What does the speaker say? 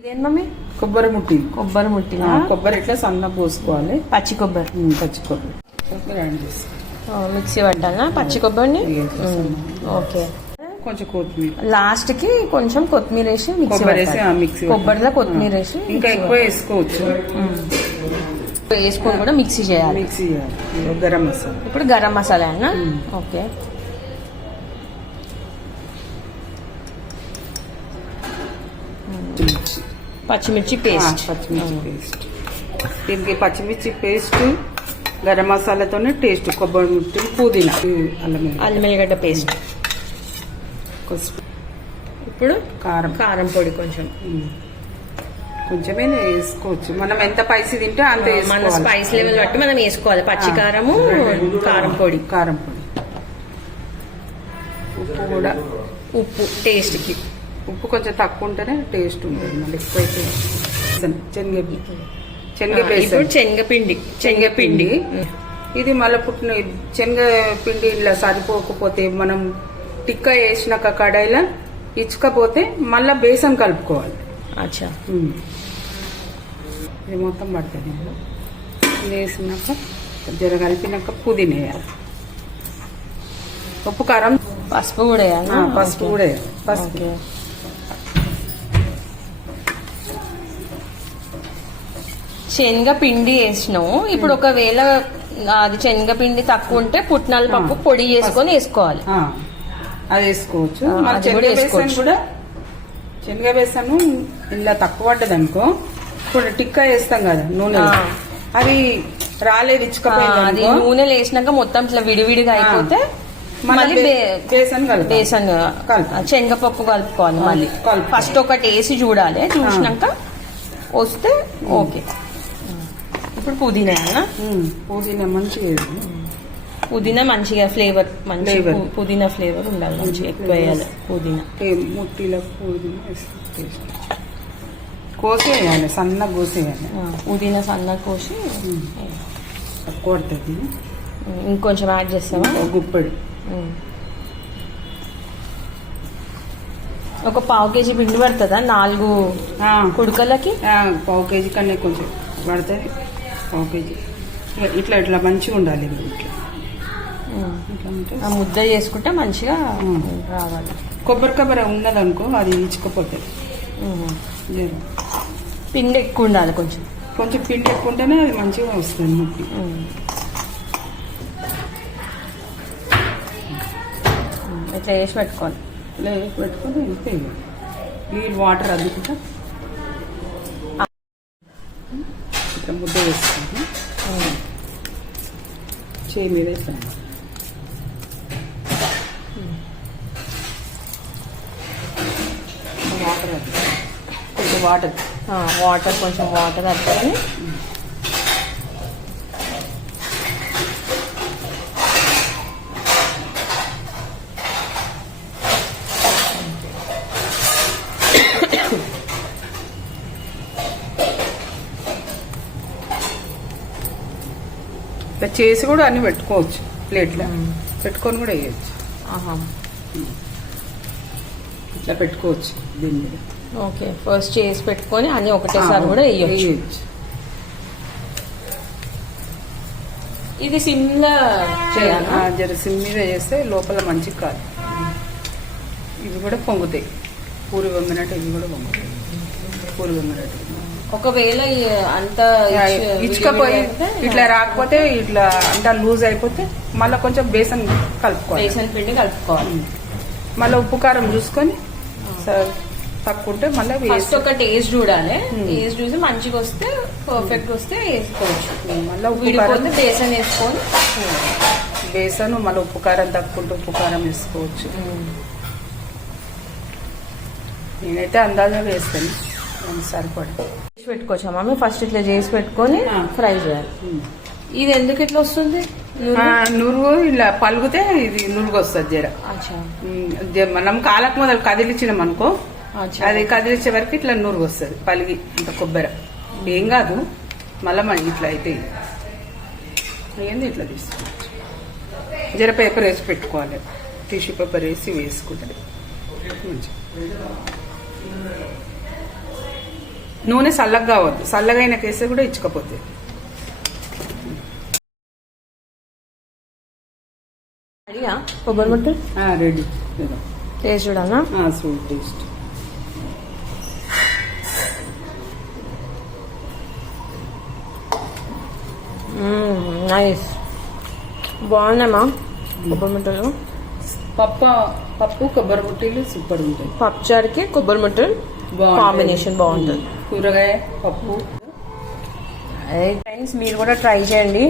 ఇదేం మమ్మీ? కొబ్బరి ముట్టి. కొబ్బరి ముట్టి. కొబ్బరి ఇట్లా సన్న పోసుకోవాలి. పచ్చి కొబ్బరి. పచ్చి కొబ్బరి యాడ్ చేసి మిక్సీ పట్టాలా పచ్చి కొబ్బరిని? ఓకే. కొంచెం కొత్తిమీర లాస్ట్ కి కొంచెం కొత్తిమీర వేసి మిక్సీ కొబ్బరిలో కొత్తిమీర వేసి ఇంకా ఎక్కువ వేసుకోవచ్చు. వేసుకొని కూడా మిక్సీ చేయాలి. మిక్సీ చేయాలి. గరం మసాలా. ఇప్పుడు గరం మసాలా అన్న. ఓకే. పచ్చిమిర్చి పేస్ట్. దీనికి పచ్చిమిర్చి పేస్ట్ గరం మసాలాతోనే టేస్ట్. కొబ్బరి ముట్టి పుదీనా అల్లం ఎల్లిగడ్డ పేస్ట్. ఇప్పుడు కారం పొడి కొంచెమే వేసుకోవచ్చు. మనం ఎంత స్పైసీ తింటే అంత మన స్పైస్ లెవెల్ బట్టి మనం వేసుకోవాలి. పచ్చి కారము కారం పొడి. ఉప్పు కూడా టేస్ట్ కి. ఉప్పు కొంచెం తక్కువ ఉంటేనే టేస్ట్ ఉంటుంది. మళ్ళీ ఎక్కువైతే శనగపిండి. ఇది మళ్ళీ పుట్టిన శనగపిండి ఇలా సరిపోకపోతే మనం టిక్కా వేసినాక కడాయిలో ఇచ్చుకపోతే మళ్ళీ బేసన్ కలుపుకోవాలి. అచ్చా. ఇది మొత్తం పడుతుంది. వేసినాక జర కలిపినాక పుదీనా వేయాలి. ఉప్పు కారం పసుపు కూడా వేయాలి. పసుపు కూడా వేయాలి. పసుపు శనగపిండి వేసినావు. ఇప్పుడు ఒకవేళ అది శనగపిండి తక్కువ ఉంటే పుట్నాల పప్పు పొడి చేసుకొని వేసుకోవాలి. అది వేసుకోవచ్చు. శనగ బేసన్ ఇలా తక్కువ పడ్డది అనుకో, ఇప్పుడు టిక్కా వేస్తాం కదా నూనె, అది రాలేదు ఇచ్చుకపోయింది. అది నూనెలు వేసినాక మొత్తం ఇట్లా విడివిడిగా అయిపోతే మళ్ళీ బేసన్ శనగపప్పు కలుపుకోవాలి. మళ్ళీ ఫస్ట్ ఒకటి వేసి చూడాలి. చూసినాక వస్తే ఓకే. ఇప్పుడు పుదీనా మంచిగా పుదీనా మంచిగా ఫ్లేవర్ పుదీనా ఫ్లేవర్ ఉండాలి. మంచిగా ఎక్కువ వేయాలి పుదీనా. ముట్టిలో పుదీనా కోసి వేయాలి. సన్న కోసేయాలి. పుదీనా సన్న కోసి తక్కువ పడుతుంది. ఇంకొంచెం యాడ్ చేస్తావా? గుప్పడి ఒక పావు కేజీ పిండి పడుతుందా 4 కుడుకలకి? పావు కేజీ కన్నా కొంచెం పడుతుంది. పావు కేజీ ఇట్లా ఇట్లా మంచిగా ఉండాలి. ఆ ముద్ద చేసుకుంటే మంచిగా రావాలి. కొబ్బరి ఉన్నదనుకో అది ఇచ్చుకపోతే పిండి ఎక్కువ ఉండాలి. కొంచెం పిండి ఎక్కువ ఉంటేనే అది మంచిగా వస్తుంది. ముట్టి ఇట్లా వేసి పెట్టుకోవాలి. ఇలా వేసి పెట్టుకొని వెళ్ళిపోయింది. నీళ్ళు వాటర్ అద్దుకుంటా ఇట్లా ముద్ద వేసుకుంటాం. చేయి మీద వేసాను. కొంచెం వాటర్ అద్దుకొని ఇట్లా చేసి కూడా అన్ని పెట్టుకోవచ్చు. ప్లేట్లో పెట్టుకొని కూడా వేయచ్చు. ఇట్లా పెట్టుకోవచ్చు దీని మీద. ఓకే. ఫస్ట్ చేసి పెట్టుకొని అన్ని ఒకటేసారి కూడా వేయచ్చు. ఇది సిమ్లా జర సిమ్ మీద చేస్తే లోపల మంచిగా కాదు. ఇవి కూడా పొంగుతాయి. పూరి పొంగినట్టు ఇవి కూడా పొంగుతాయి. పూరి పొంగినట్టు. ఒకవేళ అంత ఇచ్చుకపోయి ఇట్లా రాకపోతే ఇట్లా అంతా లూజ్ అయిపోతే మళ్ళీ కొంచెం బేసన్ కలుపుకోవాలి. బేసన్ పిండి కలుపుకోవాలి. మళ్ళీ ఉప్పు కారం చూసుకొని తక్కువ ఉంటే మళ్ళీ ఫస్ట్ ఒక టేస్ట్ చూడాలి. టేస్ట్ చూసి మంచిగా వస్తే పర్ఫెక్ట్ వస్తే వేసుకోవచ్చు. మళ్ళీ ఉప్పు బేసన్ వేసుకొని బేసన్ మళ్ళీ ఉప్పు కారం తక్కువ ఉంటే ఉప్పు కారం వేసుకోవచ్చు. నేనైతే అందాజా వేస్తాను. సరిపడా పెట్టుకోవచ్చా మమ్మీ? ఫస్ట్ ఇట్లా చేసి పెట్టుకొని ఫ్రై చేయాలి. ఇది ఎందుకు ఇట్లా వస్తుంది? నురుగు ఇలా పలుగుతే ఇది నురుగు వస్తుంది. జర మనం కాలకు మొదలు కదిలిచ్చినాం అనుకో, అది కదిలిచ్చే వరకు ఇట్లా నురుగు వస్తుంది. పలిగి ఇంత కొబ్బరి ఏం కాదు. మళ్ళీ ఇట్లా అయితే ఏంది ఇట్లా తీసుకోవచ్చు. జర పేపర్ వేసి పెట్టుకోవాలి. టిష్యూ పేపర్ వేసి వేసుకుంటుంది మంచిగా. నూనె చల్లగా కావద్దు, చల్లగా అయిన కేసే కూడా ఇచ్చకపోతే. కొబ్బరి ముట్ట రెడీ. టేస్ట్ చూడాలా? Sweet taste. నైస్, బాగున్నాయమ్మా కొబ్బరి ముట్టలు. పప్పు కొబ్బరి ముట్టలు సూపర్ ఉంటాయి. పప్పుచారుకి కొబ్బరి ముట్టలు కాంబినేషన్ బాగుంటుంది. కూరగాయ పప్పు. ఫ్రెండ్స్ మీరు కూడా ట్రై చేయండి.